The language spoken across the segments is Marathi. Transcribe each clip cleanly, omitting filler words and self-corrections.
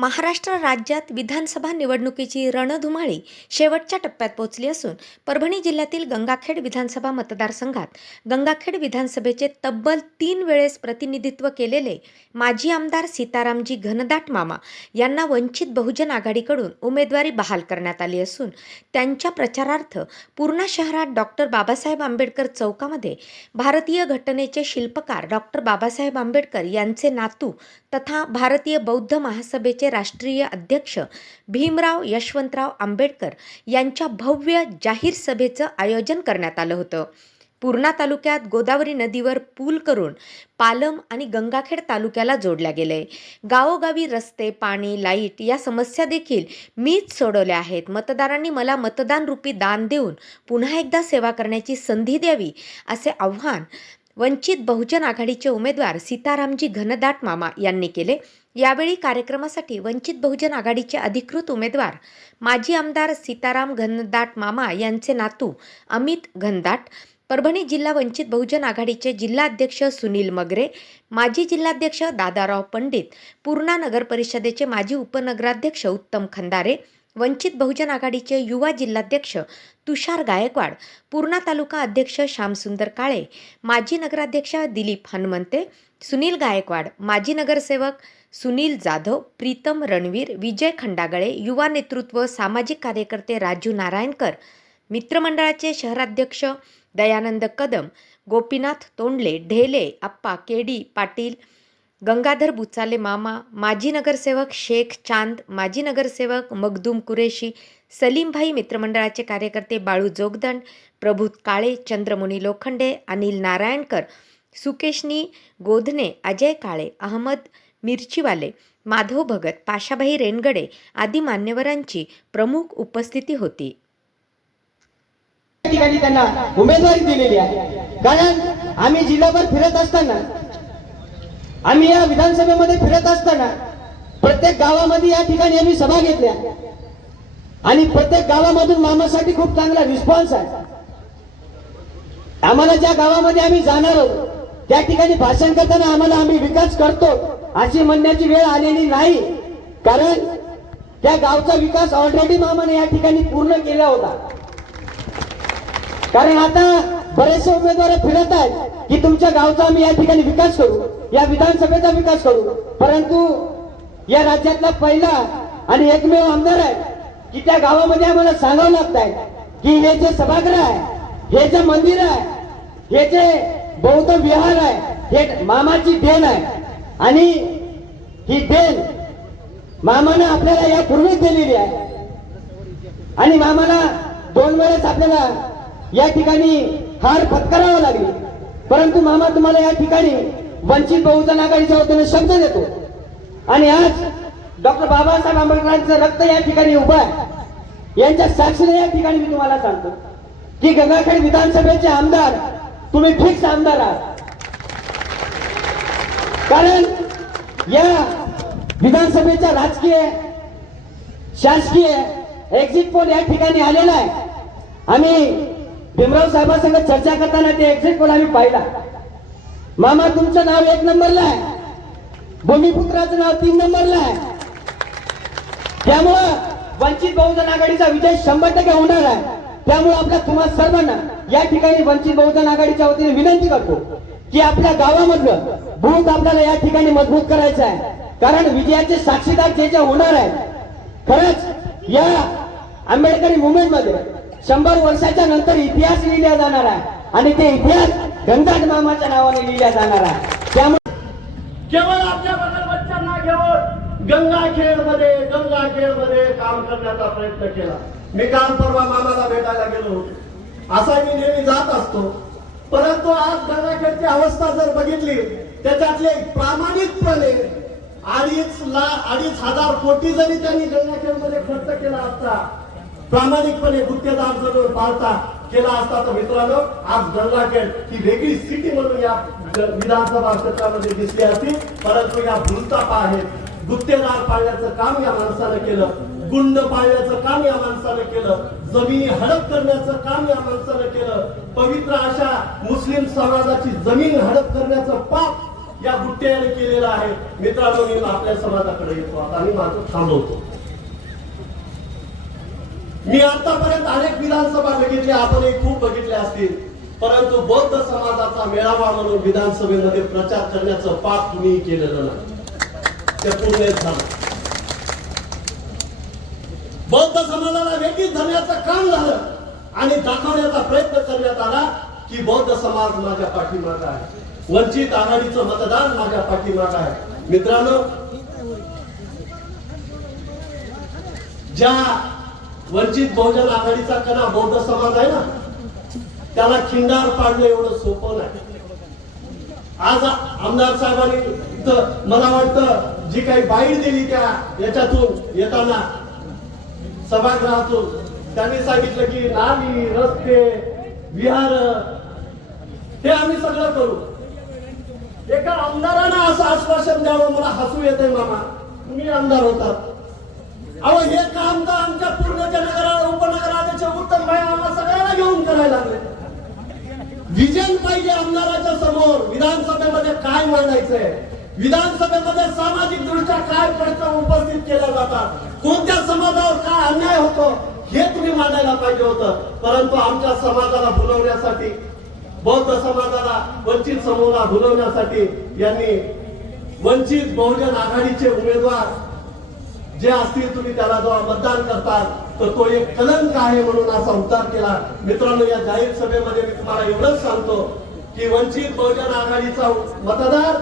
महाराष्ट्र राज्यात विधानसभा निवडणुकीची रणधुमाळी शेवटच्या टप्प्यात पोहोचली असून परभणी जिल्ह्यातील गंगाखेड विधानसभा मतदारसंघात गंगाखेड विधानसभेचे तब्बल 3 वेळेस प्रतिनिधित्व केलेले माजी आमदार सीतारामजी घनदाट मामा यांना वंचित बहुजन आघाडीकडून उमेदवारी बहाल करण्यात आली असून त्यांच्या प्रचारार्थ पूर्णा शहरात डॉक्टर बाबासाहेब आंबेडकर चौकामध्ये भारतीय घटनेचे शिल्पकार डॉक्टर बाबासाहेब आंबेडकर यांचे नातू तथा भारतीय बौद्ध महासभेचे राष्ट्रीय अध्यक्ष भीमराव यशवंतराव आंबेडकर यांच्या भव्य जाहीर सभेचं आयोजन करण्यात आलं होतं. पूर्णा तालुक्यात गोदावरी नदीवर पूल करून पालम आणि गंगाखेड तालुक्याला जोडल्या गेले. गावोगावी रस्ते, पाणी, लाईट या समस्या देखील मीच सोडवल्या आहेत. मतदारांनी मला मतदान रूपी दान देऊन पुन्हा एकदा सेवा करण्याची संधी द्यावी असे आव्हान वंचित बहुजन आघाडीचे उमेदवार सीतारामजी घनदाट मामा यांनी केले. यावेळी कार्यक्रमासाठी वंचित बहुजन आघाडीचे अधिकृत उमेदवार माजी आमदार सीताराम घनदाट मामा यांचे नातू अमित घनदाट, परभणी जिल्हा वंचित बहुजन आघाडीचे जिल्हाध्यक्ष सुनील मगरे, माजी जिल्हाध्यक्ष दादाराव पंडित, पूर्णा नगर परिषदेचे माजी उपनगराध्यक्ष उत्तम खंदारे, वंचित बहुजन आघाडीचे युवा जिल्हाध्यक्ष तुषार गायकवाड, पूर्णा तालुका अध्यक्ष श्यामसुंदर काळे, माजी नगराध्यक्ष दिलीप हनुमंते, सुनील गायकवाड, माजी नगरसेवक सुनील जाधव, प्रीतम रणवीर, विजय खंडागळे, युवा नेतृत्व सामाजिक कार्यकर्ते राजू नारायणकर, मित्रमंडळाचे शहराध्यक्ष दयानंद कदम, गोपीनाथ तोंडले, ढेले आप्पा, केडी पाटील, गंगाधर बुचाले मामा, माजी नगरसेवक शेख चांद, माजी नगरसेवक मखदूम कुरेशी, सलीमभाई, मित्रमंडळाचे कार्यकर्ते बाळू जोगदंड, प्रभूत काळे, चंद्रमुनी लोखंडे, अनिल नारायणकर, सुकेशनी गोधने, अजय काळे, अहमद मिरचीवाले, माधव भगत, पाशाभाई रेनगडे आदी मान्यवरांची प्रमुख उपस्थिती होती. ठिकाणी त्यांना उमेदवारी दिलेली आहे. कारण आम्ही जिल्हाभर फिरत असताना, आम्ही या विधानसभेमध्ये फिरत असताना प्रत्येक गावामध्ये या ठिकाणी आम्ही सभा घेतल्या आणि प्रत्येक गावामधून मामासाठी खूप चांगला रिस्पॉन्स आहे. आम्हाला ज्या गावामध्ये आम्ही जाणार आहोत त्या ठिकाणी भाषण करताना आम्हाला आम्ही विकास करतो अशी म्हणण्याची वेळ आलेली नाही. कारण त्या गावचा विकास ऑलरेडी मामाने या ठिकाणी पूर्ण केला होता. कारण आता बरेचसे उमेदवार फिरत आहेत की तुमच्या गावचा आम्ही या ठिकाणी विकास करू, या विधानसभेचा विकास करू, परंतु या राज्यातला पहिला आणि एकमेव आमदार आहे की त्या गावामध्ये आम्हाला सांगावं लागत आहे की हे जे सभागृह आहे, हे जे मंदिर आहे, हे जे बौद्ध विहार आहे, हे मामाची देण आहे आणि ही देण मामाने आपल्याला यापूर्वीच दिलेली आहे आणि मामाला 2 वेळेस आपल्याला या ठिकाणी हार पत्करावा लागली. परंतु मामा तुम्हाला या ठिकाणी वंचित बहुजन आघाडीच्या वतीने शब्द देतो आणि आज डॉक्टर बाबासाहेब आंबेडकरांचं रक्त या ठिकाणी उभं आहे. यांच्या साक्षीने या ठिकाणी मी तुम्हाला सांगतो की गंगाखेड विधानसभेचे आमदार तुम्ही फिक्स आमदार आहात. कारण या विधानसभेच्या राजकीय शासकीय एक्झिट पोल या ठिकाणी आलेला आहे. आम्ही भीमराव साहेबांसंग चर्चा करताना ते एक्झिट पोल आम्ही पाहिला. मामा तुमचं नाव 1 नंबरला आहे, भूमिपुत्राचं नाव 3 नंबरला आहे. त्यामुळं वंचित बहुजन आघाडीचा विजय 100% होणार आहे. त्यामुळे आपल्या तुम्हा सर्वांना या ठिकाणी वंचित बहुजन आघाडीच्या वतीने विनंती करतो की आपल्या गावामधलं बूथ आपल्याला या ठिकाणी मजबूत करायचं आहे. कारण विजयाचे साक्षीदार जे होणार आहे, खरंच या आंबेडकरी मुवमेंट मध्ये 100 वर्षाच्या नंतर इतिहास लिहिला जाणार आहे आणि ते इतिहास घनदाट मामाच्या नावाने लिहिला जाणार आहे. त्यामुळे केवळ आपल्या बच्चांना घेऊन गंगाखेडमध्ये काम करण्याचा प्रयत्न केला. मी काल परवा मामाला भेटायला गेलो होतो. असा मी नेहमी जात असतो, परंतु आज गंगाखेडची अवस्था जर बघितली त्याच्यातले प्रामाणिकपणे 2,500 कोटी जरी त्यांनी गंगाखेडमध्ये खर्च केला असता, प्रामाणिकपणे गुत्तेदार जर पाळता केला असता तर मित्रांनो आज गंगाखेड ही वेगळी सिटी म्हणून या विधानसभा क्षेत्रामध्ये दिसली असती. परंतु या भूलतापा आहेत. गुत्तेदार पाळण्याचं काम या माणसानं केलं, गुंड पाळण्याचं काम या माणसानं केलं, जमिनी हडप करण्याचं काम या माणसानं केलं, पवित्र अशा मुस्लिम समाजाची जमीन हडप करण्याचं पाप या गुट्ट्याने केलेला आहे. मित्रांनो, मी आपल्या समाजाकडे येतो आता आणि माझं थांबवतो. मी आतापर्यंत अनेक विधानसभा बघितल्या, आपणही खूप बघितल्या असतील, परंतु बौद्ध समाजाचा मेळावा म्हणून विधानसभेमध्ये प्रचार करण्याचं पाप तुम्ही केलेलं नाही. ते पूर्ण झालं. बौद्ध समाजाला वेगळीच धरण्याचं काम झालं आणि दाखवण्याचा प्रयत्न करण्यात आला की बौद्ध समाज माझ्या पाठीमागे आहे, वंचित आघाडीचं मतदान माझ्या पाठीमागे आहे. मित्रांनो, ज्या वंचित बहुजन आघाडीचा कणा बौद्ध समाज आहे ना, त्याला खिंडार पाडणं एवढं सोपं नाही. आज आमदार साहेबांनी इथं मला वाटतं जी काही बाईट दिली त्या याच्यातून येताना सभागृहातून, त्यांनी सांगितलं की नाली, रस्ते, विहार हे आम्ही सगळं करू. एका आमदारानं असं आश्वासन द्यावं, मला हसू येते. मामा, तुम्ही आमदार होतात, अहो हे काम तर आमच्या पूर्णच्या नगराला, उपनगराचे उत्तम भाई आम्हाला सगळ्यांना घेऊन करायला लागले. विजन पाहिजे आमदाराच्या समोर. विधानसभेमध्ये काय मांडायचंय, विधानसभेमध्ये सामाजिक दृष्ट्या काय प्रश्न उपस्थित केले जातात, कोणत्या समाजावर काय अन्याय होतो, हे तुम्ही मांडायला पाहिजे होतं. परंतु आमच्या समाजाला भुलवण्यासाठी, बौद्ध समाजाला, वंचित समूहाला भुलवण्यासाठी यांनी वंचित बहुजन आघाडीचे उमेदवार जे असतील, तुम्ही त्याला जेव्हा मतदान करतात तर तो एक कलंक आहे म्हणून असा उतार केला. मित्रांनो, या जाहीर सभेमध्ये मी तुम्हाला एवढंच सांगतो की वंचित बहुजन आघाडीचा मतदार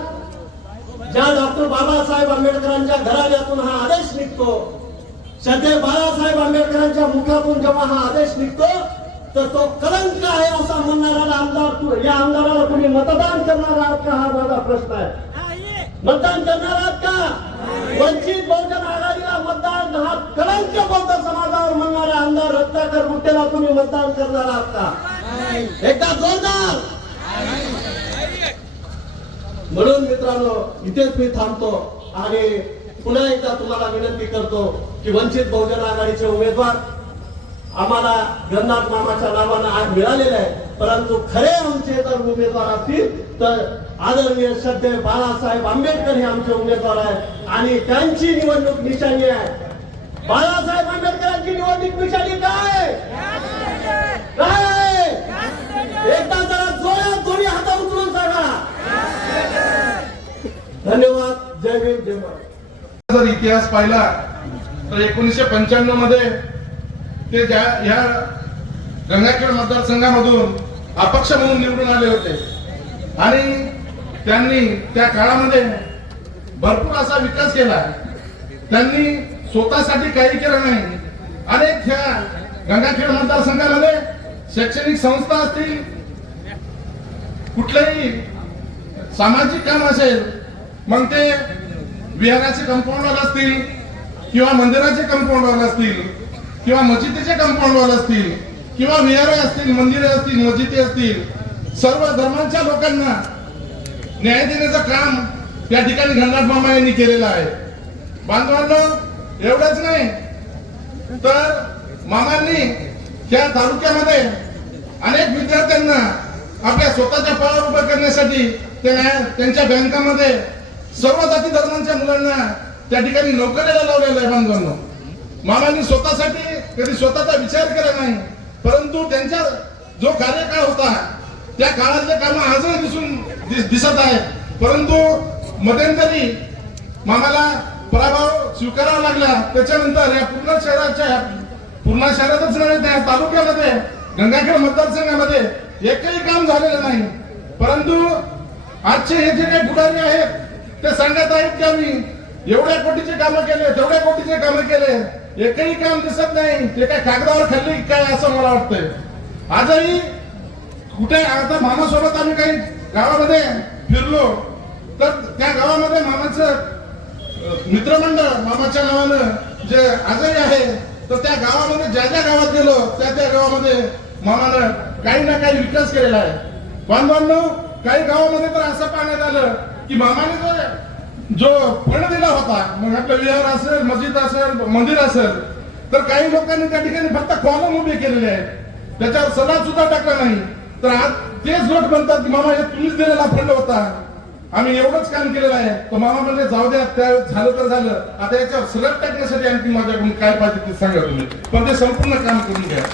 ज्या डॉक्टर बाबासाहेब आंबेडकरांच्या घराण्यातून हा आदेश निघतो, सध्या बाळासाहेब आंबेडकरांच्या मुखातून जेव्हा हा आदेश निघतो तर तो कलंक आहे असा म्हणणारा आमदार, या आमदाराला तुम्ही मतदान करणार आहात का, हा माझा प्रश्न आहे. मतदान करणार आहात का? वंचित बहुजन आघाडीला मतदान हा कलंक बौद्ध समाजावर म्हणणारा आमदार रत्नाकर गुट्टेला तुम्ही मतदान करणार आहात का? एकदा जोरदार. म्हणून मित्रांनो, इथेच मी थांबतो आणि पुन्हा एकदा तुम्हाला विनंती करतो की वंचित बहुजन आघाडीचे उमेदवार आम्हाला गणनाथ मामाच्या नावानं आज मिळालेले आहे, परंतु खरे आमचे जर उमेदवार असतील तर आदरणीय श्रद्धेय बाळासाहेब आंबेडकर हे आमचे उमेदवार आहेत आणि त्यांची निवडणूक निशाणी आहे. बाळासाहेब आंबेडकरांची निवडणूक निशाणी काय काय? एकदा जरा जोरात दोन्ही हात उचलून सांगा. धन्यवाद. जय भीम, जय महाराष्ट्र. जर इतिहास पाहिला तर 1995 मध्ये ते ह्या गंगाखेड मतदारसंघामधून अपक्ष म्हणून निवडून आले होते आणि त्यांनी त्या काळामध्ये भरपूर असा विकास केला. त्यांनी स्वतःसाठी काही केलं नाही. अनेक ह्या गंगाखेड मतदारसंघामध्ये शैक्षणिक संस्था असतील, कुठलेही सामाजिक काम असेल, मग ते विहाराचे कंपाऊंड वॉल असतील किंवा मंदिराचे कंपाऊंड वॉल असतील किंवा मस्जिदीचे कंपाऊंड वॉल असतील किंवा विहारे असतील, मंदिरे असतील, मस्जिदी असतील, सर्व धर्मांच्या लोकांना न्याय देण्याचं काम त्या ठिकाणी गणनाथ मामा यांनी केलेलं आहे. बांधवांनो, एवढंच नाही तर मामांनी त्या तालुक्यामध्ये अनेक विद्यार्थ्यांना आपल्या स्वतःच्या पायावर उभं करण्यासाठी त्यांच्या बँकामध्ये सर्व जाती धर्मांच्या मुलांना त्या ठिकाणी नोकरीला लावलेलं आहे. बांधवांनो, मामांनी स्वतःसाठी कधी स्वतःचा विचार केला नाही, परंतु त्यांचा जो कार्यकाळ होता त्या काळातले काम आजही दिसत आहेत. परंतु मध्यंतरी मामाला पराभव स्वीकारावा लागला. त्याच्यानंतर या पूर्ण शहरातच नव्हे, त्या तालुक्यामध्ये गंगाखेड मतदारसंघामध्ये एकही काम झालेलं नाही. परंतु आजचे हे जे काही पुढारी आहेत ते सांगत आहेत की आम्ही एवढ्या कोटीचे कामं केले, तेवढ्या कोटीचे कामं केले, एकही काम दिसत नाही. ते काय कागदावर खाल्ले काय असं मला वाटतंय. आजही कुठे आता मामासोबत आम्ही काही गावामध्ये फिरलो तर त्या गावामध्ये मामाचं मित्रमंडळ मामाच्या नावानं जे आजही आहे, तर त्या गावामध्ये ज्या ज्या गावात गेलो त्या गावामध्ये मामानं काही ना काही विकास केलेला आहे. बांधवांनो, काही गावामध्ये तर असं पाहण्यात आलं की मामाने जो फंड दिला होता, मग आपलं विहार असेल, मस्जिद असेल, मंदिर असेल, तर काही लोकांनी त्या ठिकाणी फक्त कॉलम उभे केलेले आहेत, त्याच्यावर सल्ला सुद्धा टाकला नाही. तर आज तेच लोक म्हणतात की मामा हे तुम्हीच दिलेला फंड होता. आम्ही एवढंच काम केलेलं आहे. तो मामा म्हणजे जाऊ द्या, त्या झालं तर झालं, आता याच्यावर सलग टाकण्यासाठी आणखी माझ्याकडून काय पाहिजे ते सांगा तुम्ही, पण ते संपूर्ण काम करून घ्या.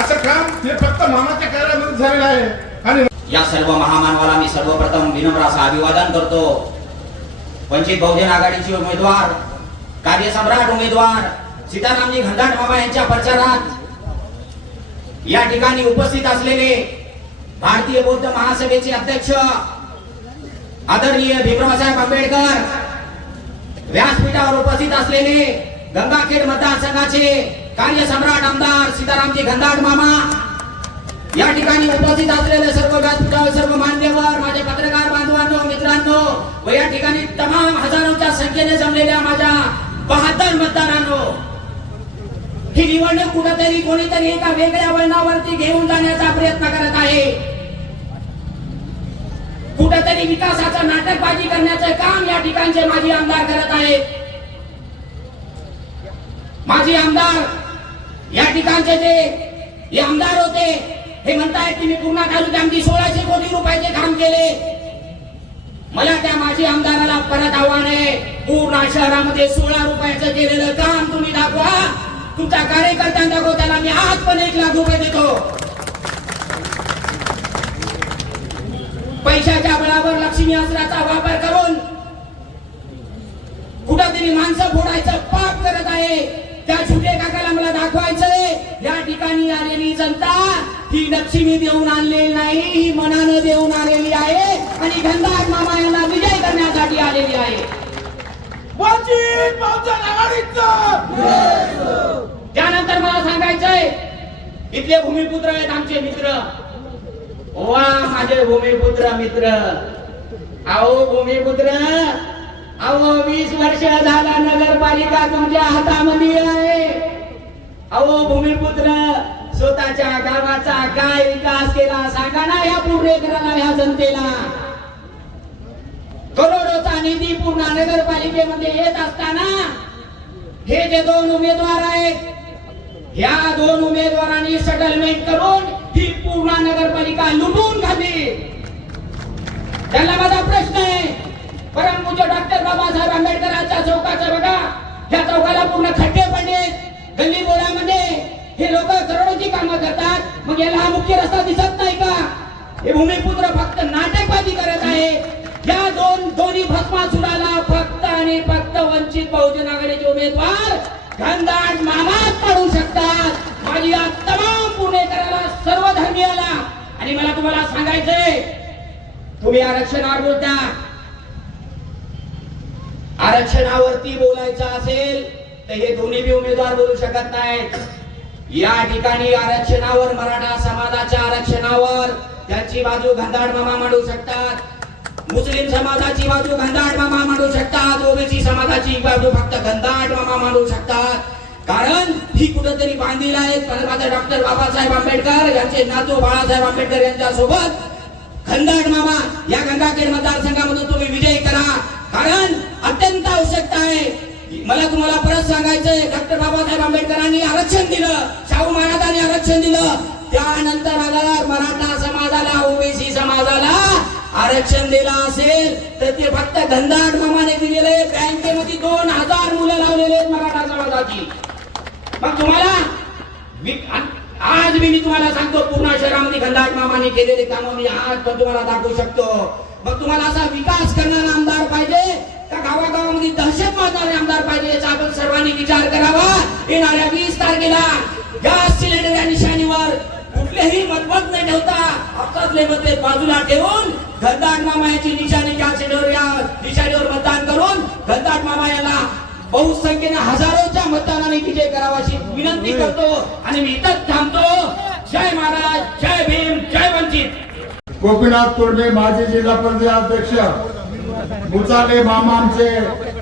असं काम हे फक्त मामाच्या कार्यामध्ये झालेलं आहे. आणि या सर्व महामानवाला मी सर्वप्रथम विनम्र असं अभिवादन करतो. वंचित बहुजन आघाडीचे उमेदवार, कार्यसम्राट उमेदवार सीतारामजी घनदाट मामा यांच्या प्रचारात या ठिकाणी उपस्थित असलेले भारतीय बौद्ध महासभेचे अध्यक्ष आदरणीय भीमरावसाहेब आंबेडकर, व्यासपीठावर उपस्थित असलेले गंगाखेड मतदारसंघाचे कार्यसम्राट आमदार सीतारामजी घनदाट मामा, या ठिकाणी उपस्थित असलेले सर्व व्यासपीठावर सर्व मान्यवर, माझे पत्रकार बांधवांनो, मित्रांनो व या ठिकाणी तमाम हजारोच्या संख्येने जमलेल्या माझ्या 72 मतदारांनो, ही निवडणूक कुठेतरी कोणीतरी एका वेगळ्या वळणावरती घेऊन जाण्याचा प्रयत्न करत आहे. कुठेतरी विकासाचं नाटकबाजी करण्याचं काम या ठिकाणचे माजी आमदार करत आहेत. माजी आमदार या ठिकाणचे जे आमदार होते हे म्हणतायत की मी पूर्णा तालुक्यामध्ये 1600 कोटी रुपयाचे काम केले. मला त्या माजी आमदाराला परत आव्हान आहे, पूर्णा शहरामध्ये 16 रुपयाचं केलेलं काम तुम्ही दाखवा. तुमच्या कार्यकर्त्यांना दाखव, त्याला मी आज पण 1 लाख रुपये देतो. पैशाच्या बळावर लक्ष्मी अस्त्राचा वापर करून कुठेतरी माणसं फोडायचं पाप करत आहे. त्या छुटे काकाला मला दाखवायचंय, या ठिकाणी आलेली जनता ही लक्ष्मी देऊन आणलेली नाही, ही मनानं देऊन आलेली आहे आणि घनदाट मामा यांना विजय करण्यासाठी आलेली आहे. त्यानंतर मला सांगायचंय, इथले भूमिपुत्र आहेत आमचे मित्र. वा माझे भूमिपुत्र मित्र, अहो भूमिपुत्र, अहो 20 वर्ष झाला नगरपालिका तुमच्या हातामध्ये आहे. अहो भूमिपुत्र, स्वतःच्या गावाचा काय विकास केला सांगा ना ह्या पुणेकरांना, ह्या जनतेला. करोडोचा निधी पूर्णा नगरपालिकेमध्ये येत असताना हे जे 2 उमेदवार आहेत, ह्या 2 उमेदवारांनी सेटलमेंट करून ही पूर्णा नगरपालिका लुटून खाल्ली. त्यांना माझा प्रश्न आहे, परमपूज्य डॉक्टर बाबासाहेब आंबेडकरांच्या चौकाचं बघा, ह्या चौकाला पूर्ण खड्डे पडले. गल्ली बोळामध्ये हे लोक करोडोची कामं करतात, मग याला हा मुख्य रस्ता दिसत नाही का? हे भूमिपुत्र फक्त नाटकबाजी करत आहे. या दोन्ही भस्मासुराला फक्त आणि फक्त वंचित बहुजन आघाडीचे उमेदवार घनदाट मामाच पाडू शकतात. माझी या तमाम पुणेकराला, सर्व धर्मीयाला, आणि मला तुम्हाला सांगायचंय, तुम्ही आरक्षणावर बोलता, आरक्षणावरती बोलायचं असेल तर हे दोन्ही बी उमेदवार बोलू शकत नाहीत. या ठिकाणी आरक्षणावर, मराठा समाजाच्या आरक्षणावर त्यांची बाजू घनदाट मामा मांडू शकतात, मुस्लिम समाजाची बाजू घनदाट मामा मांडू शकतात, ओबीसी समाजाची बाजू फक्त घनदाट मामा मांडू शकतात. कारण ही कुठेतरी बांधील आहेत. परमात्मा डॉक्टर बाबासाहेब आंबेडकर यांचे नातू बाळासाहेब आंबेडकर यांच्या सोबत घनदाट मामा या गंगाखेड मतदारसंघामधून तुम्ही विजय करा. कारण अत्यंत आवश्यकता आहे. मला तुम्हाला परत सांगायचंय, डॉक्टर बाबासाहेब आंबेडकरांनी आरक्षण दिलं, शाहू महाराजांनी आरक्षण दिलं, त्यानंतर अगर मराठा समाजाला, ओबीसी समाजाला आरक्षण दिलं असेल तर ते फक्त घनदाट मामाने दिलेले. बँकेमध्ये 2000 मुलं लावलेले आहेत मराठा समाजाची. मग तुम्हाला आज मी तुम्हाला सांगतो, पूर्णा शहरामध्ये घनदाट मामाने केलेले कामं मी आज पण तुम्हाला दाखवू शकतो. मग तुम्हाला असा विकास करणारा आमदार पाहिजे का गावागावामध्ये दहशत मारणारे आमदार पाहिजे, याचा आपण सर्वांनी विचार करावा. येणाऱ्या 20 तारखेला गॅस सिलेंडर या निशाणीवर कुठलेही मतभेद न ठेवता आपसातले मतभेद बाजूला ठेवून घनदाट मामा यांची निशाणी गॅस सिलेंडर या निशाणीवर मतदान करून घनदाट मामा यांना बहुसंख्येने हजारोच्या मतदानाने विजय करावा अशी विनंती करतो आणि मी इथंच थांबतो. जय महाराज, जय भीम, जय वंचित. गोपीनाथ तोडे माजी जिल्हा परिषद अध्यक्ष, मुचाले मामा आमचे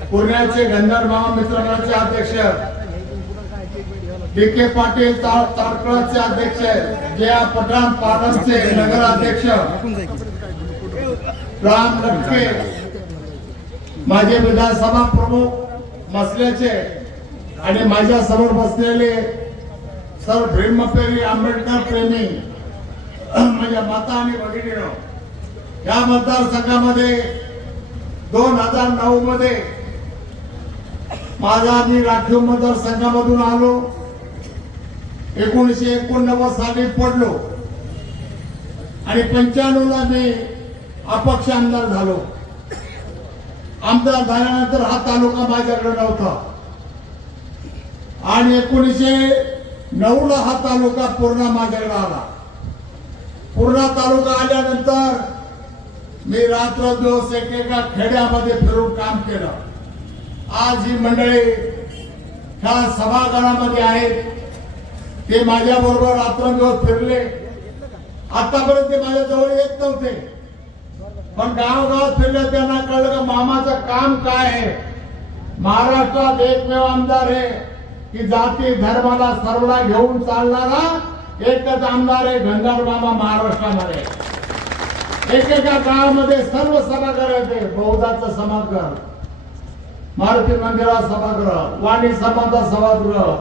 पुण्याचे घनदाट मामा मित्रमंडळाचे अध्यक्ष, डी.के. पाटील तारकळाचे अध्यक्ष, जया पठाण पारसचे नगराध्यक्ष, राम लटके माझे विधानसभा प्रमुख मसल्याचे आणि माझ्या समोर बसलेले सर्व भीमप्रेमी, आंबेडकर प्रेमी माझ्या माता आणि भगिनींनो, या मतदारसंघामध्ये 2009 मध्ये मी राखीव मतदारसंघामधून आलो. 1989 साली पडलो आणि 95 ला मी अपक्ष आमदार झालो. आमदार झाल्यानंतर हा तालुका माझ्याकडे नव्हता आणि 1909 ला हा तालुका पूर्णा माझ्याकडे आला. पूर्णा तालुका आल्यानंतर मी रात्रदिवस एकेका खेड्यामध्ये फिरून काम केलं. आज ही मंडळी ह्या सभागृहामध्ये आहेत, ते माझ्या बरोबर रात्रदिवस फिरले. आतापर्यंत ते माझ्या जवळ येत नव्हते, पण गावगावात फिरले त्यांना कळलं का मामाचं काम काय आहे. महाराष्ट्रात एकमेव आमदार आहे की जाती धर्माला सर्वला घेऊन चालणारा एकच आमदार आहे गंगार मामा महाराष्ट्रामध्ये. एकेका गावामध्ये सर्व सभागृह येते. बौद्धाचं सभागृह, मारुती मंदिरा सभागृह, वाणी समाजा सभागृह,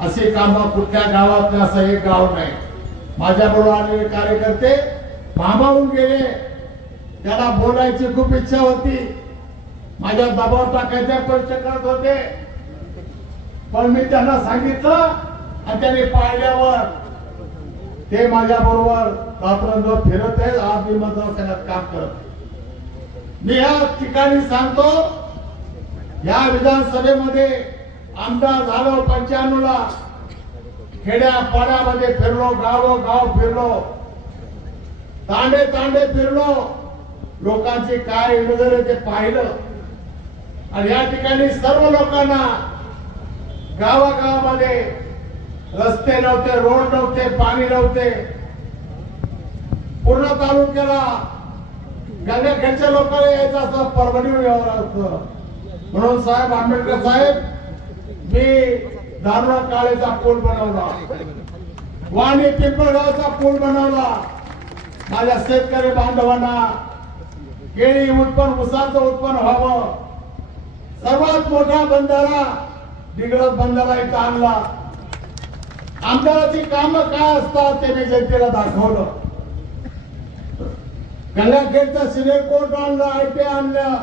असे काम कुठल्या गावात असं एक गाव नाही. माझ्याबरोबर आलेले कार्यकर्ते भांबावून गेले. त्याला बोलायची खूप इच्छा होती, माझ्या दबाव टाकायचा प्रयत्न करत होते, पण मी त्यांना सांगितलं आणि त्यांनी पाहिल्यावर ते माझ्या बरोबर रात्रंदिवस फिरत आहेत. आज मी मतदारसंघात काम करत. मी या ठिकाणी सांगतो, या विधानसभेमध्ये आमदार झालो 95 ला. खेड्या पाड्यामध्ये फिरलो, गावोगाव फिरलो, तांडे तांडे फिरलो, लोकांची काय नजर आहे ते पाहिलं. आणि या ठिकाणी सर्व लोकांना गावागावामध्ये रस्ते नव्हते, रोड नव्हते, पाणी नव्हते. पूर्ण तालुक्याला गंगाखेडच्या लोकांना यायचं असतं, परभणीवर यावं लागतं. म्हणून साहेब आंबेडकर साहेब, मी दारुणा काळेचा पूल बनवला, वाणी पिंपळगावचा पूल बनवला. माझ्या शेतकरी बांधवांना केळी उत्पन्न, उसाचं उत्पन्न व्हावं. सर्वात मोठा बंधारा दिग्रस बंधारा इथं आणला. आमदाराची कामं काय असतात ते मी जनतेला दाखवलं. गंगाखेडचा सिव्हिल कोर्ट आणलं, आयटी आणलं,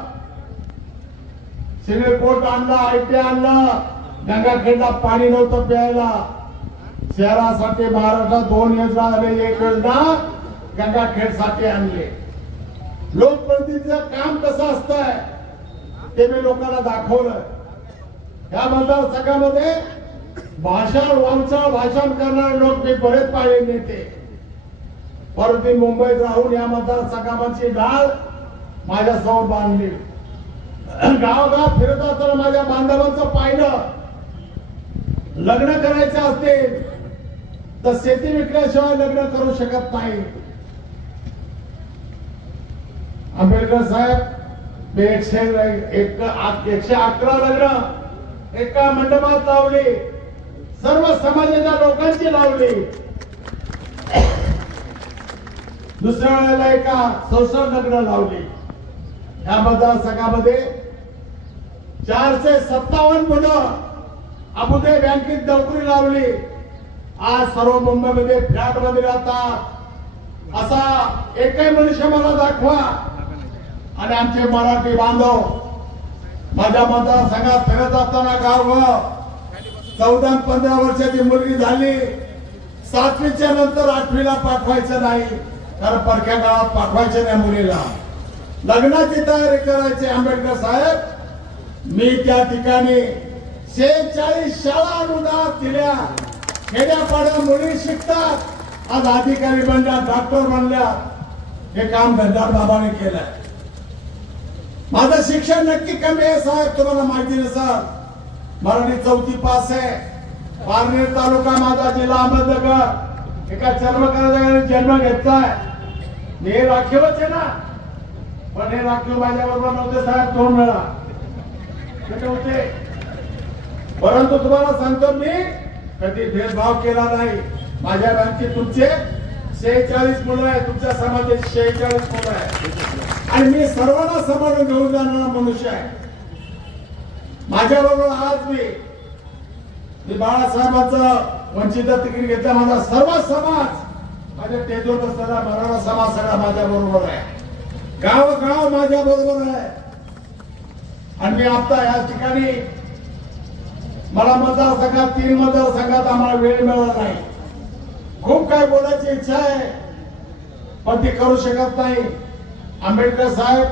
सिव्हिल कोर्ट आणलं, आयटी आणलं. गंगाखेडला पाणी नव्हतं प्यायला. शहरासाठी महाराष्ट्रात 2 योजना आले, एक योजना गंगाखेडसाठी आणले. लोकप्रतिनिधीचं काम कसं असतंय ते मी लोकांना दाखवलं. या मतदारसंघामध्ये भाषण वांचन भाषण करणारे लोक मी बरेच पाहिले नेते, परंतु मुंबईत राहून या मतदारसंघाची डाळ माझ्यासमोर बांधली. गावगाव फिरत असताना माझ्या बांधवांचं पाहिलं. लग्न करायचे असतील तर शेती विकल्याशिवाय लग्न करू शकत नाही. आंबेडकर साहेब, मी 111 लग्न एका मंडपात लावली, सर्व समाजाच्या लोकांची लावली. दुसऱ्या वेळेला एका संसद लग्न लावली. या मतदारसंघामध्ये 457 मुलं अबुधाबी बँकेत नोकरी लावली. आज सर्व मुंबईमध्ये फ्लॅट मध्ये राहतात. असा एकही मनुष्य मला दाखवा. आणि आमचे मराठी बांधव माझ्या मतदारसंघात फिरत असताना गाव 14-15 वर्षाची मुलगी झाली, 7वीच्या नंतर 8वीला पाठवायचं नाही, कारण परक्या गावात पाठवायचं नाही मुलीला. लग्नाची तयारी करायची. आंबेडकर साहेब, मी त्या ठिकाणी 46 शाळा अनुदान दिल्या. खेड्यापाड्या मुली शिकतात, आज अधिकारी बनल्या, डॉक्टर बनल्या. हे काम गंगार बाबाने केलंय. माझं शिक्षण नक्की कमी आहे साहेब, तुम्हाला माहिती नसं. मराठी 4थी पास आहे. पारनेर तालुका माझा, जिल्हा अहमदनगर. एका चर्मकाराने जन्म घेतलाय. हे राखीवच आहे ना, पण हे राखीव माझ्या बरोबर नव्हते साहेब, 2 वेळा होते. परंतु तुम्हाला सांगतो, मी कधी भेदभाव केला नाही. माझ्या बँकेत तुमचे 46 मुलं आहेत, तुमच्या समाजाचे 46 मुलं आहेत, आणि मी सर्वांना सांभाळून घेऊन जाणारा मनुष्य आहे. माझ्या बरोबर आज मी बाळासाहेबांचं वंचित तिकीट घेतलं. माझा सर्व समाज, माझ्या टेजवर बसलेला मराठा समाज सगळा माझ्या बरोबर आहे. गाव माझ्या बरोबर आहे. आणि मी आता या ठिकाणी मला मतदारसंघात 3 मतदारसंघात आम्हाला वेळ मिळाला नाही. खूप काय बोलायची इच्छा आहे पण ती करू शकत नाही. आंबेडकर साहेब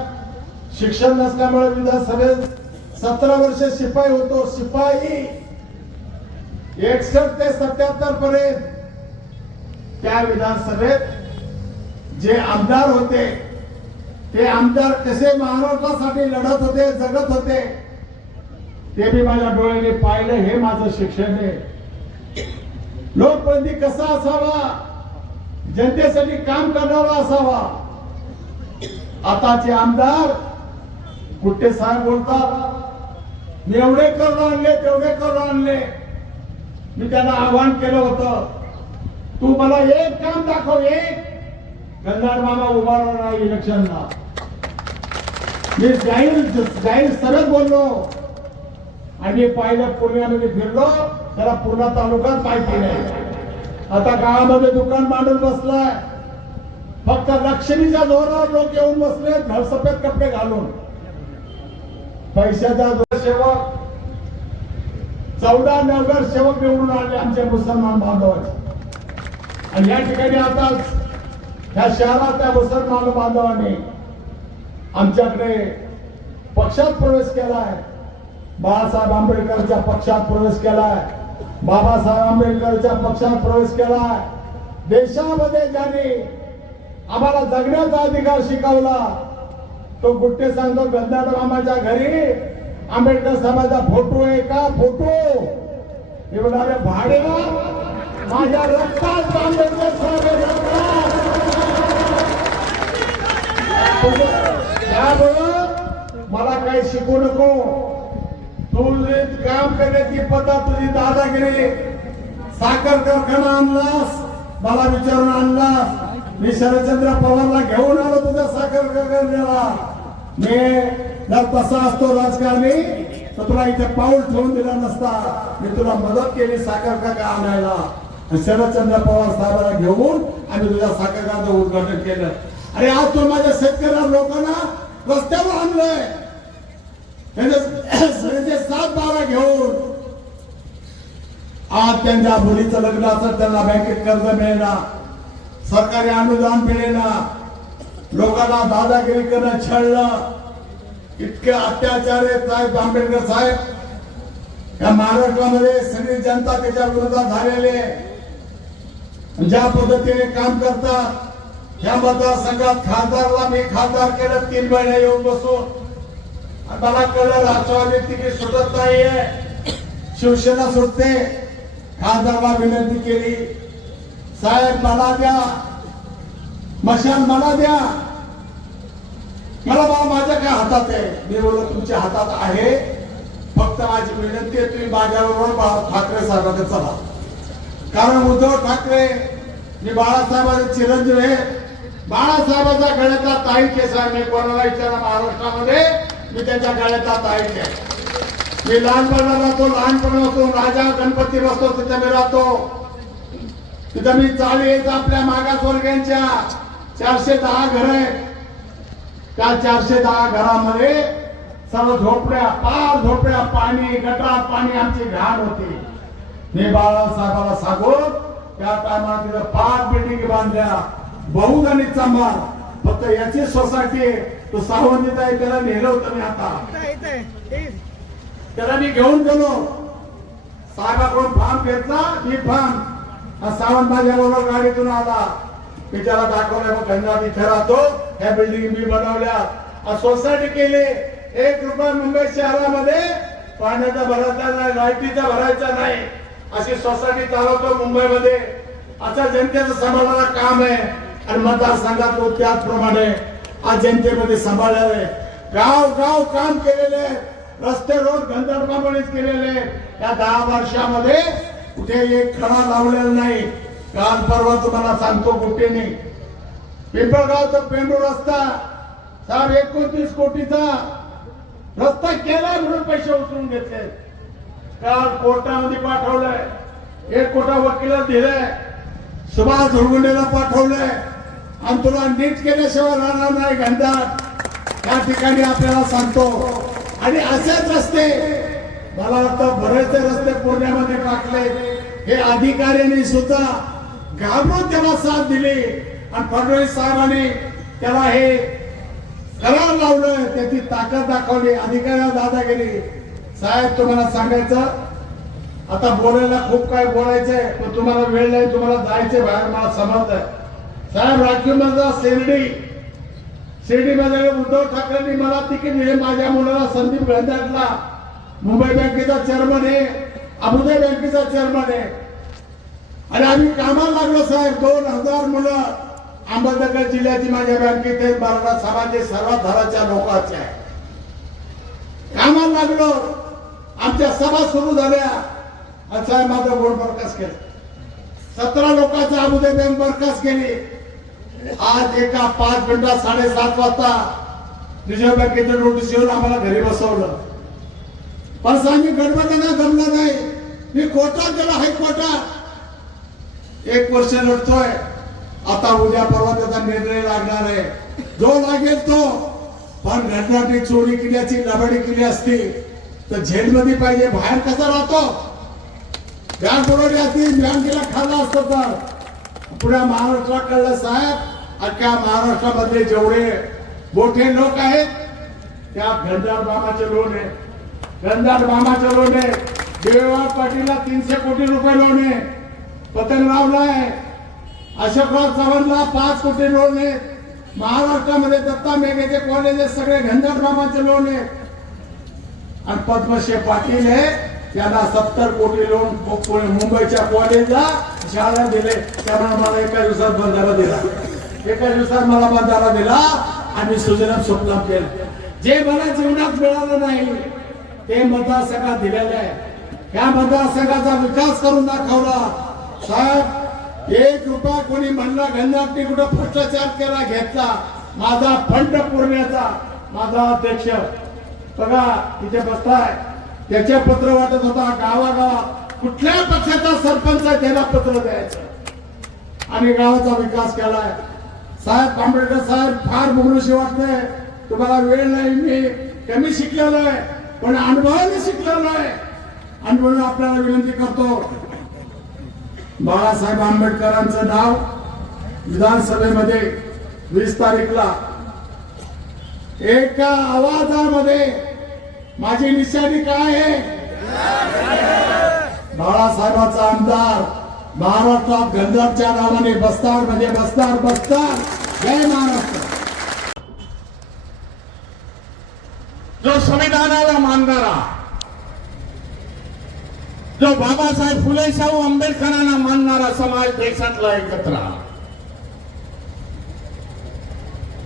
शिक्षण नसल्यामुळे विधानसभेत 17 वर्ष शिपाई होतो. शिपाई 61 ते 77 पर्यंत त्या विधानसभेत जे आमदार होते ते आमदार कसे महाराष्ट्रासाठी लढत होते, जगत होते ते मी माझ्या डोळ्याने पाहिलं. हे माझं शिक्षण आहे. लोकप्रतिनिधी कसा असावा, जनतेसाठी काम करणारा असावा. आताचे आमदार गुट्टे साहेब बोलतात मी एवढे करून आणले, तेवढे करून आणले. मी त्यांना आव्हान केलं होतं, तू मला एक काम दाखव, एक. गंधार मामा उभा राहणार इलेक्शनला. मी जाहीर सभेत बोललो आणि पाहिलं पुण्यामध्ये फिरलो, त्याला पूर्णा तालुक्यात माहिती नाही. आता गावामध्ये दुकान मांडून बसलाय. फक्त लक्ष्मीच्या जोरावर लोक येऊन बसले सफेद कपडे घालून. पैशाचा सेवक 14 नगरसेवक निवडून आले आमच्या मुसलमान बांधवांचे. आणि या ठिकाणी आता ह्या शहरात त्या मुसलमान बांधवांनी आमच्याकडे पक्षात प्रवेश केलाय. बाळासाहेब आंबेडकरच्या पक्षात प्रवेश केलाय. बाबासाहेब आंबेडकरच्या पक्षात प्रवेश केलाय. देशामध्ये ज्यांनी आम्हाला जगण्याचा अधिकार शिकवला तो गुट्टे सांगतो गंधाड मामाच्या घरी आंबेडकर साहेबांचा फोटो आहे का? फोटो एवढ्या भाड्या माझ्या रक्तात आंबेडकर साहेब. त्यामुळं मला काही शिकू नको. तुझे काम करण्याची पद्धत तुझी दादागिरी. साखर कारखाना आणलास, मला विचारून आणलास. मी शरदचंद्र पवारला घेऊन आलो तुझ्या साखर कारखान्याला. मी जर तसा असतो राजकारणी तर तुला इथे पाऊल ठेवून दिला नसता. मी तुला मदत केली साखर कारखाना आणायला. शरदचंद्र पवार साहेबांना घेऊन आम्ही तुझ्या साखर कारखान्याचं उद्घाटन केलं. अरे आज तू माझ्या शेतकऱ्या लोकांना रस्त्यावर आणलंय. त्यांचे 7-12 घेऊन आज त्यांच्या मुलीचं लग्न असं त्यांना बँकेत कर्ज मिळेना, सरकारी अनुदान मिळेना, लोकांना दादागिरी करणं, छळणं, इतके अत्याचार आहेत साहेब आंबेडकर साहेब. या महाराष्ट्रामध्ये सगळी जनता त्याच्या विरोधात झालेले. ज्या पद्धतीने काम करतात या मतदारसंघात खासदारला मी खासदार केलं 3 महिने येऊन बसून. मला कळलं राष्ट्रवादी तिकीट सुटत नाहीये, शिवसेना सुटते. खासदारला विनंती केली, साहेब मला द्या, मशाल मला द्या. मला बाबा माझ्या काय हातात आहे? मी बोललो तुमच्या हातात आहे, फक्त माझी विनंती आहे तुम्ही माझ्याबरोबर ठाकरे साहेबांकडे चला. कारण उद्धव ठाकरे मी बाळासाहेबांचे चिरंजीव आहे. बाळासाहेबांच्या गळ्यातला ताई केस आहे. मी कोणाला विचारा महाराष्ट्रामध्ये मी त्याच्या गळ्यातला ताई केस. मी लहानपणाला राहतो, लहानपणापासून राजा गणपती बसतो तिथे मी राहतो. तिथं मी चाळीत आपल्या मागासवर्गीयांच्या 410 घर आहेत. त्या 410 घरामध्ये सर्व झोपड्या, पार झोपड्या, पाणी, गटार पाणी आमची घाण होती. मी बाळासाहेबाला सांगून त्या टायमाला तिथं 5 बिल्डिंग बांधल्या. बहुजनित सांभाळ. फक्त याची सोसायटी तो सावंतीचा आहे, त्याला नेलं होतं मी. आता त्याला मी घेऊन गेलो, साहेबाकडून फॉर्म घेतला. मी फॉर्म सावंत माझ्याबरोबर गाडीतून आला. मी त्याला दाखवलं, मग गंगात इथे राहतो, ह्या बिल्डिंग मी बनवल्या, सोसायटी केली. 1 रुपया मुंबई शहरामध्ये पाण्याचा भरायचा नाही, लाईटीचा भरायचा नाही, अशी सोसायटी चालवतो मुंबईमध्ये. असं जनतेचं सांभाळणारा काम आहे. आणि मतदारसंघात त्याचप्रमाणे आज जनतेमध्ये सांभाळलेलं आहे. गाव काम केलेले, रस्ते रोड गंधर्वांनीच केलेले. या 10 वर्षामध्ये कुठे एक खडा लावलेला नाही. काल परवा तुम्हाला सांगतो, कुठेने पिंपळगावचा पेंडू रस्ता साहेब 29 कोटीचा रस्ता केला म्हणून पैसे उचलून घेतले. काल कोर्टामध्ये पाठवलंय, 1 कोटी वकिला दिलंय, सुभाष झुळगुंडेला पाठवलंय. आणि तुला नीट केल्याशिवाय राहणार नाही गंधात. त्या ठिकाणी आपल्याला सांगतो आणि असेच रस्ते मला वाटतं बरेचसे रस्ते पुण्यामध्ये टाकले. हे अधिकाऱ्यांनी सुद्धा घाबरून त्याला साथ दिली आणि फडणवीस साहेबांनी त्याला हे करार लावलं, त्याची ताकद दाखवली. अधिकाऱ्या दादागिरी. साहेब तुम्हाला सांगायचं, आता बोलायला खूप काय बोलायचंय पण तुम्हाला वेळ नाही, तुम्हाला जायचंय बाहेर, मला समजतंय. साहेब राजकीय शिर्डीमध्ये उद्धव ठाकरेंनी मला तिकीट दिले. माझ्या मुलाला संदीप गंधाटला मुंबई बँकेचा चेअरमन आहे, अबुधाबी बँकेचा चेअरमन आहे आणि आम्ही कामाला लागलो. साहेब 2000 मुलं अहमदनगर जिल्ह्याची माझ्या बँकेत आहेत. मराठा समाजाचे सर्व थराच्या लोकांचे आहे. कामाला लागलो. आमच्या सभा सुरू झाल्या. साहेब माझं बोर्ड बरखास्त केलं. 17 लोकांचा अबुधाबी बँक बरखास्त केली. आज एका 5 मिनिटात 7:30 वाजता रिझर्व्ह बँकेचं नोटीस येऊन आम्हाला घरी बसवलं. पण आम्ही गडबडीने जमलं नाही. मी कोर्टात गेलो, हायकोर्टात 1 वर्ष लढतोय. आता उद्या परवा त्याचा निर्णय लागणार आहे. जो लागेल तो. पण घटनाटी चोरी केल्याची लबाडी केली असती तर जेलमध्ये पाहिजे, बाहेर कसा राहतो. बँक बुडवली असती, बँकेला खाल्ला असतो. तर पुढे महाराष्ट्रात कळलं साहेब, अख्ख्या महाराष्ट्रामधले जेवढे मोठे लोक आहेत त्या गंधार मामाचे लोन आहे. गंधार मामाचे लोन आहे. देवेवार पाटीलला 300 कोटी रुपये लोन आहे. पतंगरावला आहे. अशोकराव चव्हाणला 5 कोटी लोन आहे. महाराष्ट्रामध्ये दत्ता मेघेचे कॉलेज सगळे गंधार मामाचे लोन आहे. आणि पद्मश्री पाटील आहे, त्यांना 70 कोटी लोन मुंबईच्या कॉलेजला शाळा दिले. त्यामुळे मला एका दिवसात बंधारा दिला. एका दिवसात मला बंधारा दिला आणि सुजलाम सुफलाम केलं. जे मला जीवनात मिळालं नाही ते मतदारसंघात दिलेलं आहे. त्या मतदारसंघाचा विकास करून दाखवला. साहेब 1 रुपया कोणी म्हणला गंधाटी कुठं भ्रष्टाचार केला घेतला. माझा फंड पुरण्याचा माझा अध्यक्ष बघा इथे बसताय, त्याचे पत्र वाटत होता. गावागावात कुठल्या पक्षाचा सरपंच त्याला पत्र द्यायचं आणि गावाचा विकास केलाय. साहेब आंबेडकर साहेब फार बोलूशी वाटतंय, तुम्हाला वेळ नाही. मी कमी शिकलेलो आहे पण अनुभवाने शिकलेलो आहे आणि म्हणून आपल्याला विनंती करतो, बाळासाहेब आंबेडकरांचं नाव विधानसभेमध्ये 20 तारीखला एका आवाजामध्ये माझी निशाणी काय आहे? बाळासाहेबांचा आमदार महाराष्ट्रात गंधारच्या नावाने बस्तार म्हणजे बस्तार बस्तार. जय महाराष्ट्र. जो संविधानाला मानणारा, जो बाबासाहेब फुले शाहू आंबेडकरांना मानणारा समाज देशातला एकत्र आला.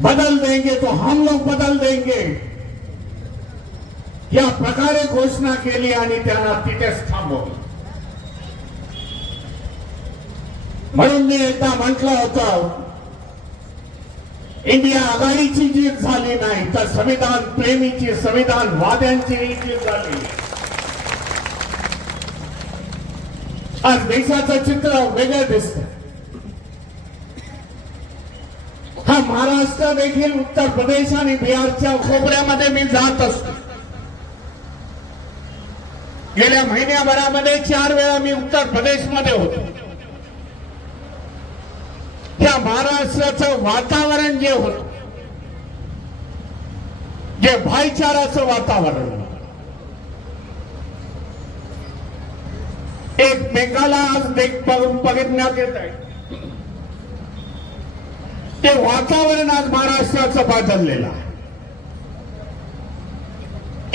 बदल देंगे तो हम लोग बदल देंगे या प्रकारे घोषणा केली आणि त्यांना तिथेच थांबवलं. म्हणून मी एकदा म्हटलं होतं, इंडिया आघाडीची जीत झाली नाही तर संविधान प्रेमीची, संविधान वाद्यांची जीत झाली. आज देशाचं चित्र वेगळं दिसतं. हा महाराष्ट्र देखील उत्तर प्रदेश आणि बिहारच्या खोबऱ्यामध्ये मी जात असतो. गेल्या महिन्याभरामध्ये 4 वेळा मी उत्तर प्रदेशमध्ये होतो. त्या महाराष्ट्राचं वातावरण जे होतं, जे भाईचाराचं वातावरण, एकमेकाला आज बघण्यात येत आहे, ते वातावरण आज महाराष्ट्राचं बदललेलं आहे.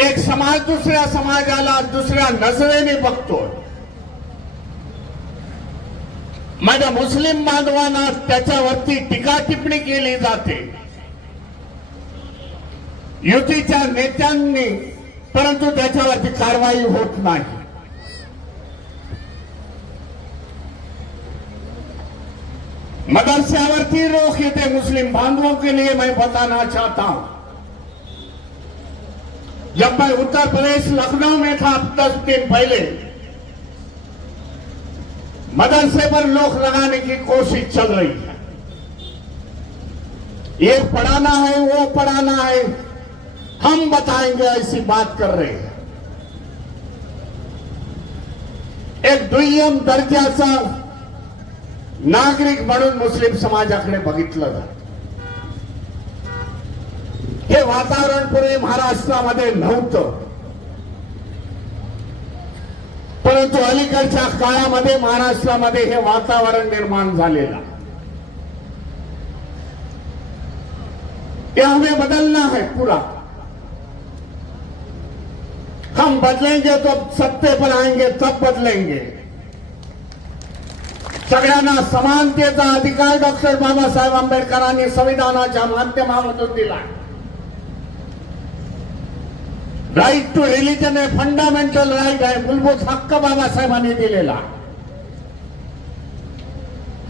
एक समाज दुसऱ्या समाजाला दुसऱ्या नजरेने बघतोय. माझ्या मुस्लिम बांधवांना त्याच्यावरती टीका टिप्पणी केली जाते युतीच्या नेत्यांनी, परंतु त्याच्यावरती कारवाई होत नाही. मदरसावरती रोक येते मुस्लिम बांधवों के लिए मैं बताना चाहता हूं, जब मैं उत्तर प्रदेश लखनऊ में था 10 दिन पहले, मदरसे पर लोग लगाने की कोशिश चल रही है. ये पढ़ाना है, वो पढ़ाना है, हम बताएंगे ऐसी बात कर रहे हैं। एक दुय्यम दर्जाचा नागरिक म्हणून मुस्लिम समाजाकडे बघितलं जात. हे वातावरण पूर्वी महाराष्ट्रामध्ये नव्हतं, परंतु अलीकडच्या काळामध्ये महाराष्ट्रामध्ये हे वातावरण निर्माण झालेलं. ये हमें बदलना है पूरा. हम बदलेंगे तो सत्ते पर आएंगे, तब बदलेंगे. सगळ्यांना समानतेचा अधिकार डॉक्टर बाबासाहेब आंबेडकरांनी संविधानाच्या माध्यमातून दिला. राईट टू रिलीजन हे फंडामेंटल राईट आहे, मूलभूत हक्क बाबासाहेबांनी दिलेला.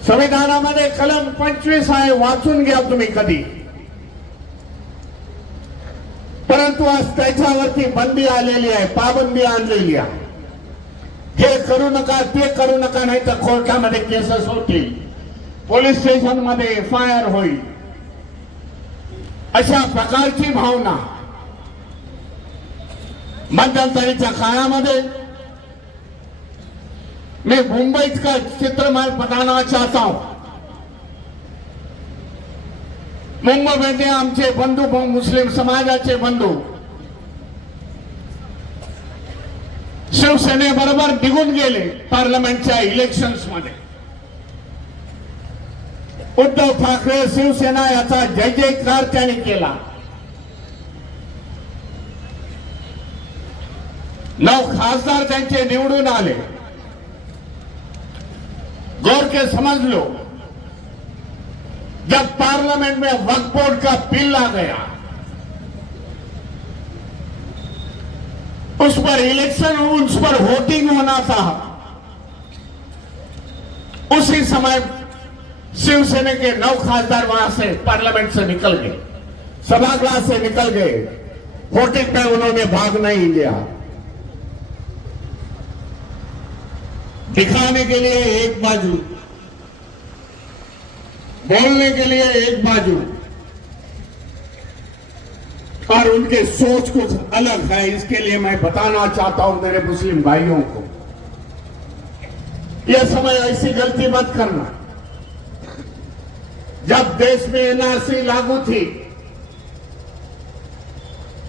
संविधानामध्ये कलम 25 आहे, वाचून घ्या तुम्ही कधी. परंतु आज त्याच्यावरती बंदी आलेली आहे, पाबंदी आणलेली आहे. हे करू नका, ते करू नका, नाही तर कोर्टामध्ये केसेस होतील, पोलीस स्टेशन मध्ये FIR होईल. अशा प्रकारची भावना मध्यंतरीच्या काळामध्ये मैं मुंबईत का चित्र मैं बताना चाहता हूं. मुंबईमध्ये आमचे बंधू, मुस्लिम समाजाचे बंधू शिवसेनेबरोबर निघून गेले पार्लमेंटच्या इलेक्शन्स मध्ये. उद्धव ठाकरे शिवसेना याचा जय जयकार त्यांनी केला. 9 खासदार त्यांचे निवडून आले. गौर के समझ लो, जब पार्लियामेंट में वक्फ बोर्ड का बिल आ गया, उस पर इलेक्शन, उस पर वोटिंग होना था, उसी समय शिवसेना के 9 खासदार वहां से पार्लियामेंट से निकल गए, सभागृह से निकल गए. वोटिंग में उन्होंने भाग नहीं लिया. दिखाने के लिए एक बाजू, बोलने के लिए एक बाजू, और उनके सोच कुछ अलग है. इसके लिए मैं बताना चाहता हूं मेरे मुस्लिम भाइयों को, यह समय ऐसी गलती मत करना. जब देश में NRC लागू थी,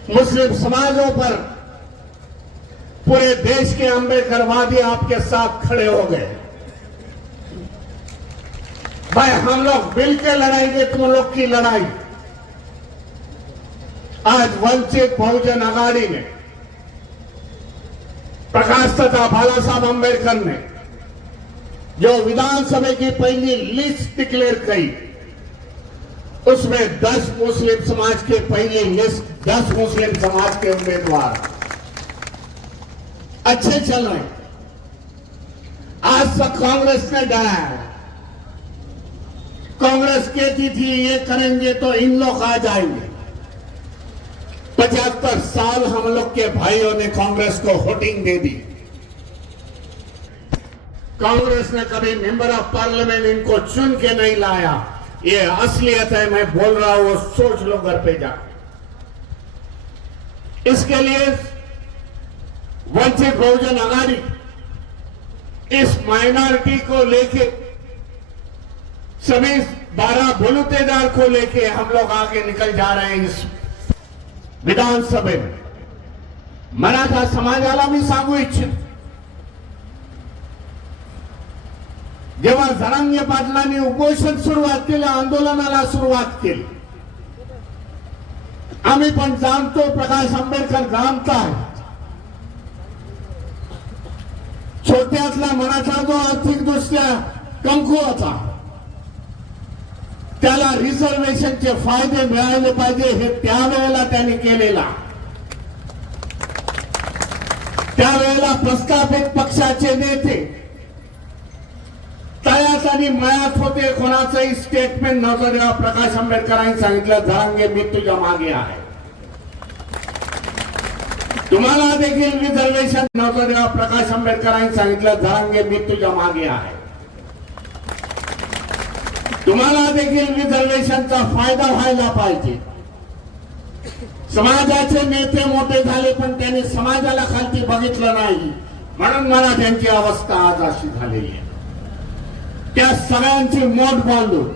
मुस्लिम समाजों पर पूरे देश के अंबेडकरवादी आपके साथ खड़े हो गए. भाई हम लोग मिल के लड़ाएंगे तुम लोग की लड़ाई. आज वंचित बहुजन आघाड़ी ने, प्रकाश तथा बाला साहब अंबेडकर ने जो विधानसभा की पहली लिस्ट डिक्लेयर की, उसमें 10 मुस्लिम समाज के पहली लिस्ट, 10 मुस्लिम समाज के उम्मीदवार अच्छे चल रहे. आज तक कांग्रेस ने डराया. कांग्रेस कहती थी ये करेंगे तो इन लोग आ जाएंगे. 75 साल हम लोग के भाइयों ने कांग्रेस को वोटिंग दे दी. कांग्रेस ने कभी मेंबर ऑफ पार्लियामेंट इनको चुन के नहीं लाया. ये असलियत है, मैं बोल रहा हूं, वो सोच लो घर पे जा. इसके लिए वंचित बहुजन आघाड़ी इस माइनॉरिटी को लेके, सभी 12 बलुतेदार को लेके हम लोग आगे निकल जा रहे हैं. इस विधानसभेत मराठा समाजाला मी सांगू इच्छितो, जेव्हा जरांगे पाटलांनी उपोषण सुरुवात केलं, आंदोलनाला सुरुवात केली, आम्ही पण जाणतो, प्रकाश आंबेडकर जाणतात, छोट्यातला मराठा जो आर्थिकदृष्ट्या कमकुवत होता, त्याला रिझर्वेशनचे फायदे मिळाले पाहिजे, हे त्यावेळेला त्यांनी केलेला. त्यावेळेला प्रस्थापित पक्षाचे नेते तळ्यात आणि मळ्यात होते, कोणाचंही स्टेटमेंट नव्हतं. तेव्हा प्रकाश आंबेडकरांनी सांगितलं, जरांगे मी तुझ्या मागे आहे. तुम्हाला देखील रिझर्वेशन नव्हतं, तेव्हा प्रकाश आंबेडकरांनी सांगितलं, जरांगे मी तुझ्या मागे आहे. तुम्हाला देखील रिझर्वेशनचा फायदा व्हायला पाहिजे. समाजाचे नेते मोठे झाले पण त्यांनी समाजाला खालती बघितलं नाही, म्हणून मला त्यांची अवस्था आज अशी झालेली आहे. त्या सगळ्यांची मोठ बांधून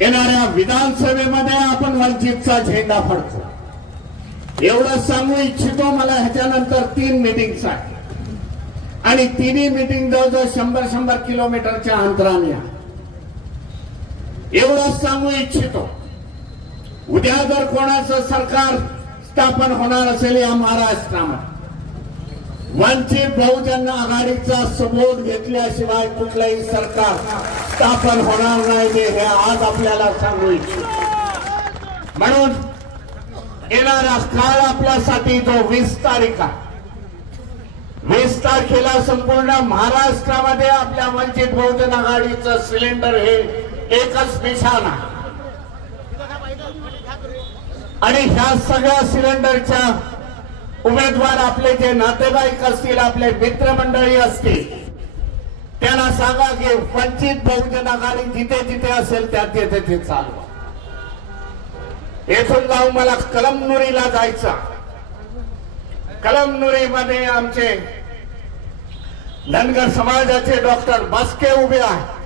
येणाऱ्या विधानसभेमध्ये आपण वंचितचा झेंडा फडकू एवढं सांगू इच्छितो. मला ह्याच्यानंतर 3 मीटिंग्स आहेत आणि तिन्ही मीटिंग जवळजवळ 100 किलोमीटरच्या अंतराने आहे. एवढं सांगू इच्छितो, उद्या जर कोणाचं सरकार स्थापन होणार असेल या महाराष्ट्रामध्ये, वंचित बहुजन आघाडीचा सबोध घेतल्याशिवाय कुठलंही सरकार स्थापन होणार नाही हे आज आपल्याला सांगू इच्छितो. म्हणून येणारा काळ आपल्यासाठी जो 20 तारीख आहे, 20 तारखेला संपूर्ण महाराष्ट्रामध्ये आपल्या वंचित बहुजन आघाडीचं सिलेंडर हे एकच निशाण आहे आणि ह्या सगळ्या सिलेंडरच्या उमेदवार आपले जे नातेवाईक असतील, आपले मित्रमंडळी असतील, त्यांना सांगा की वंचित बहुजन आघाडी जिथे जिथे असेल त्या तिथे चालवा. येथून जाऊन मला कलमनुरीला जायचं. कलमनुरीमध्ये आमचे धनगर समाजाचे डॉक्टर बस्के उभे आहेत.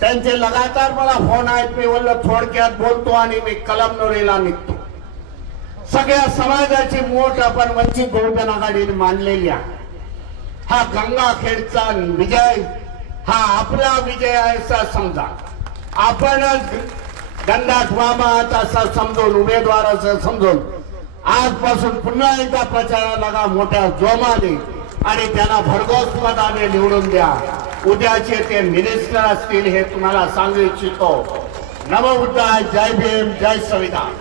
त्यांचे लगातार मला फोन आहेत. मी बोललो थोडक्यात बोलतो आणि मी कलमनुरीला निघतो. सगळ्या समाजाची मोठ आपण वंचित बहुजन आघाडीने मानलेली आहे. हा गंगाखेडचा विजय हा आपला विजय आहे असं समजा. आपणच गंडात वामात असं समजून, उमेदवार असं समजून आजपासून पुन्हा एकदा प्रचाराला लागा मोठ्या जोमाने आणि त्यांना भरघोस मताने निवडून द्या. उद्याचे ते मिनिस्टर असतील हे तुम्हाला सांगू इच्छितो. नमो बुद्धाय, जय भीम, जय संविधान.